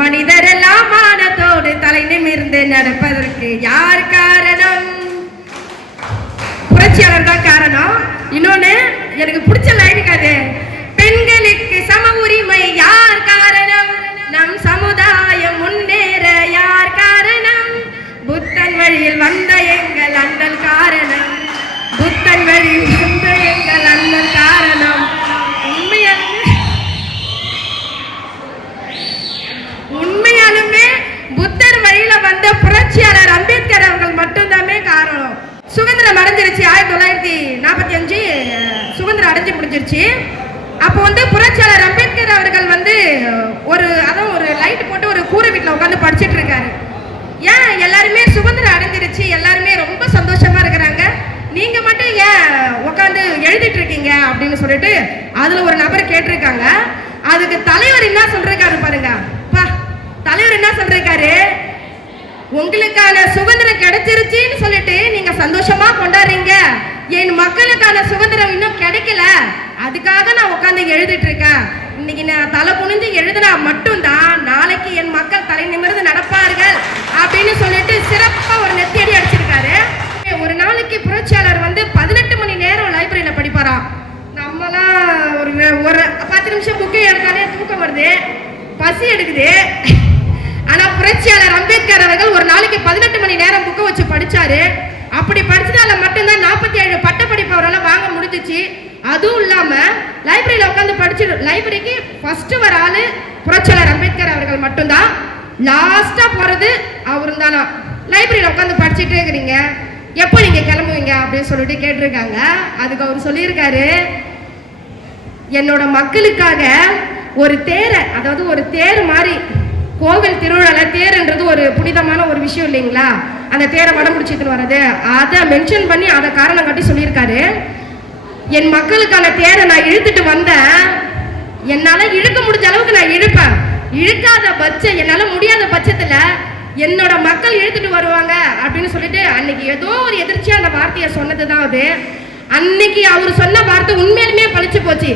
மனிதரெல்லாம் மானத்தோடு தலை நிமிர்ந்து நடப்பதற்கு யார் காரணம்? புரட்சியாளர் தான் காரணம். இன்னொன்னு எனக்கு பிடிச்ச லைனுக்கு அது, பெண்களுக்கு சம உரிமை யார் காரணம்? நம் சமுதாயம் முன்னேற யார் காரணம்? புத்தன் வழியில் வந்த எங்கள் அண்ணல் காரணம். புத்தன் வழியில் வந்த எங்கள் அண்ணல் காரணம். உண்மையாலுமே புத்தர் வழியில வந்த புரட்சியாளர் அம்பேத்கர் அவர்கள் மட்டும்தாமே காரணம். சுதந்திரம் அடைஞ்சிருச்சு, 1945 சுதந்திரம் அடைஞ்சு முடிஞ்சிருச்சு. அப்போ புரட்சியாளர் அம்பேத்கர் அவர்கள் ஒரு லைட் போட்டு ஒரு கூரை வீட்டில் உட்காந்து படிச்சுட்டு இருக்காரு. ஏன் எல்லாருமே சுதந்திரம் அடைஞ்சிருச்சு, எல்லாருமே ரொம்ப சந்தோஷமா இருக்கிறாங்க, நீங்க மட்டும் ஏன் உட்காந்து எழுதிட்டு இருக்கீங்க அப்படின்னு சொல்லிட்டு அதுல ஒரு நபர் கேட்டிருக்காங்க. அதுக்கு தலைவர் என்ன சொல்றாரு பாருங்க. தலைவர் என்ன சொல்றாரு, உங்களுக்கான சுதந்திரம் கிடைச்சிருச்சுன்னு சொல்லிட்டு நீங்க சந்தோஷமா கொண்டாடுறீங்க, என் மக்களுக்கான சுதந்திரம் இன்னும் கிடைக்கல, அதுக்காக நான் உட்காந்து எழுதிட்டு இருக்கேன். இன்னைக்கு நான் தலை குனிஞ்சு எழுதினா மட்டும்தான் நாளைக்கு என் மக்கள் தலை நிமிர்ந்து நடப்பார்கள் அப்படின்னு சொல்லிட்டு சிறப்பா ஒரு நெத்தியடி அடிச்சிருக்காரு. ஒரு நாளைக்கு புரட்சியாளர் 18 மணி நேரம் லைப்ரரியில படிப்பாராம். நம்மலாம் ஒரு 10 நிமிஷம் புக்கை எடுத்தாலே தூக்கம் வருது, பசி எடுக்குது. ஆனா புரட்சியாளர் அம்பேத்கர் அவர்கள் ஒரு நாளைக்கு 18 மணி நேரம் புக்கை வச்சு படிச்சாரு. அப்படி படிச்சதால மட்டும்தான் 47 பட்டப்படிப்பு அவரால் வாங்க முடிஞ்சிச்சு. அதுவும் இல்லாம லைப்ரரியில உட்காந்து படிச்சு லைப்ரரிக்கு ஃபர்ஸ்ட் வர ஆளு புரட்சியாளர் அம்பேத்கர் அவர்கள் மட்டும்தான். லாஸ்டா போறது அவரும் தானா. லைப்ரரியில உட்காந்து படிச்சுட்டே இருக்கிறீங்க, எப்போ நீங்க கிளம்புவீங்க அப்படின்னு சொல்லிட்டு கேட்டிருக்காங்க. அதுக்கு அவர் சொல்லியிருக்காரு, என்னோட மக்களுக்காக ஒரு தேரை, அதாவது ஒரு தேர் மாதிரி, கோவில் திருவிழால தேர்ன்றது ஒரு புனிதமான ஒரு விஷயம் இல்லைங்களா, அந்த தேரை வடம் பிடிச்சிட்டு வர்றது, அதை மென்ஷன் பண்ணி அதை காரணம் காட்டி சொல்லியிருக்காரு. என் மக்களுக்கான தேரை நான் இழுத்துட்டு வந்தேன், என்னால இழுக்க முடிஞ்ச அளவுக்கு நான் இழுப்பேன், இழுக்காத பட்சம் என்னால முடியாத பட்சத்துல என்னோட மக்கள் இழுத்துட்டு வருவாங்க அப்படின்னு சொல்லிட்டு அன்னைக்கு ஏதோ ஒரு எதிர்ச்சியா அந்த வார்த்தையை சொன்னதுதான் அது. அன்னைக்கு அவர் சொன்ன வார்த்தை உண்மையிலுமே பழிச்சு போச்சு.